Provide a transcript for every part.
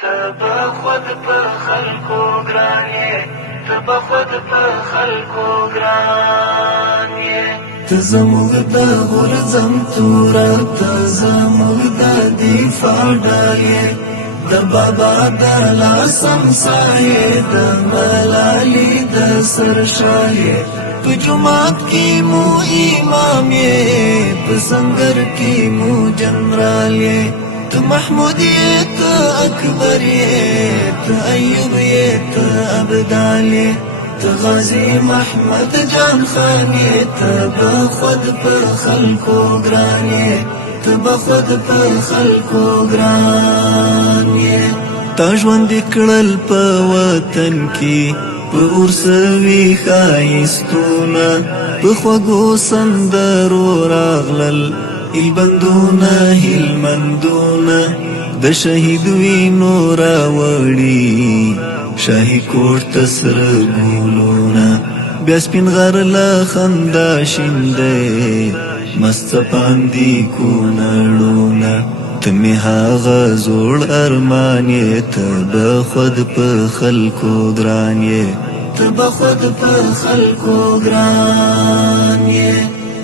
تبا خود په خلکو ګران یې، تبا خود په خلکو ګران یې. ته زموږ د غورځم توره، ته زموږ د دفاع ډال یې، د بابا د لاسم سایې، د ملالي د سر شاه یې. په جومات کې مو امام یې، په سنګر کې مو جنرال یې. ته محمود یې، ته اکبر یې، ته ایوب یې، ته ابدال یې، ته غازی محمد جان خان یې. ته به خود په خلکو ګران یې، ته به خود په خلکو ګران یې. تا ژوند کړل په وطن کې په اورسوي ښایستونه، په خوږو سندرو راغلل هلبندونه هلمندونه. د شهید وینو راوړي شاهي کوټ ته سره ګلونه، بیا سپین غر له خندا شیندی مست څپان دي کونړونه. ته مې هغه زوړ ارمان یې، ته به خود په خلکو ګران یې، ته به خود په خلکو ګران یې.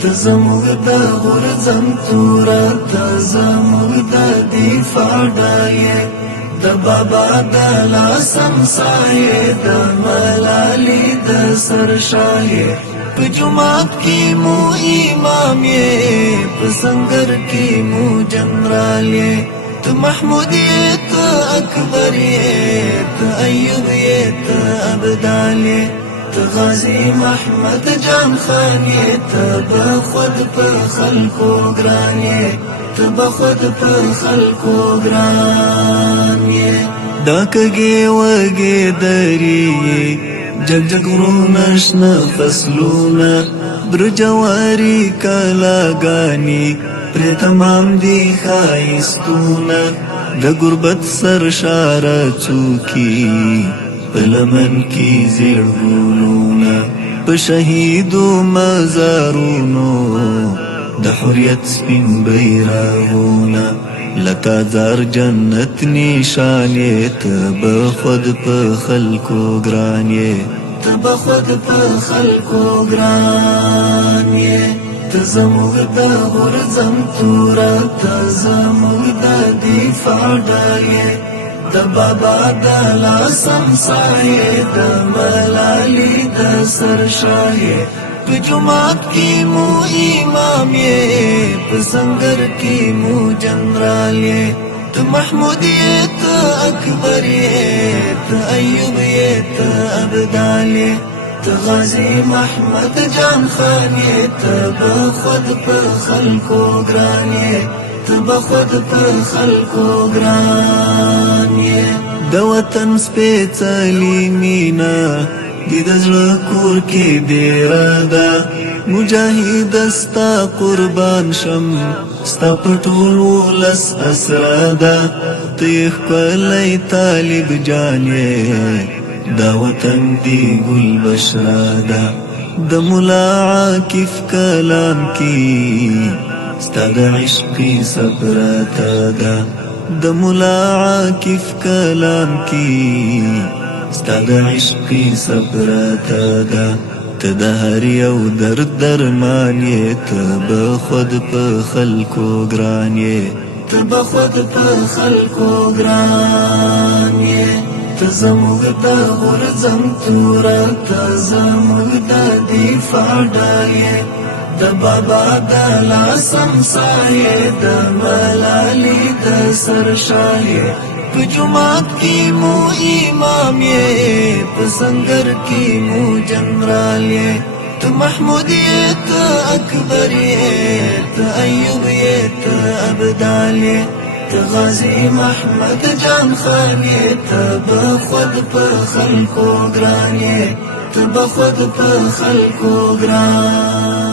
ته زموږ د غورځم توره، ته زموږ د دفاع ډال یې، د بابا د لاسم سایې، د ملالي د سر شاه یې. په جومات کې مو امام یې، په سنګر کې مو جنرال یې. ته محمود یې، ته اکبر یې، ته ایوب یې، ته ابدال یې، ته غازی محمد جان خان یې. ته به خود په خلکو ګران یې، ته به خود په خلکو ګران یې. دا کږې وږې درې یې، جګ جګ غرونه شنه فصلونه، برجواري کلاګانې پرې تمام دي ښایستونه. د غربت سرشاره څوکي په لمن کې زیړ ګلونه، په شهیدو مزارونو د حریت سپین بیرغونه. لتا زار جنت نشانې، ته به خود په خلکو ګران یې، ته به خود په خلکو ګران یې. ته زموږ د غورځم توره، ته زموږ د دفاع ډال یې، د بابا د لاسم سایې، د ملالي د سر شاه یې. په جومات کې مو امام یې، په سنګر کې مو جنرال یې. ته محمود یې، ته اکبر یې، ته ایوب یې، ته ابدال یې، ته غازی محمد جان خان یې. ته به خود په خلکو ګران یې، ته به خود په خلکو ګران یې. د وطن سپېڅلې مینه دې د زړه کور کې ډېره ده، مجاهد ستا قربان شم، ستا په ټول ولس اسره ده. ته یې ښکلی طالب جان یې، دا وطن دې ګل بشره ده. د ملا عاکف کلام کې ستا د عشقي صبرته ده، د ملا عاکف کلام کې ستا د عشقي صبرته ده. ته د هر یو درد درمان یې، ته به خود په خلکو ګران یې، ته به خود په خلکو ګران یې. ته زموږ د غورځم توره، ته زموږ د دفاع ډال یې، د بابا د لاسم سایې، د ملالي د سر شاه یې. په جومات کې مو امام یې، په سنګر کې مو جنرال یې. ته محمود یې، ته اکبر یې، ته ایوب یې، ته ابدال یې، ته غازی محمد جان خان یې. ته به خود په خلکو ګران یې، ته به خود په خلکو ګران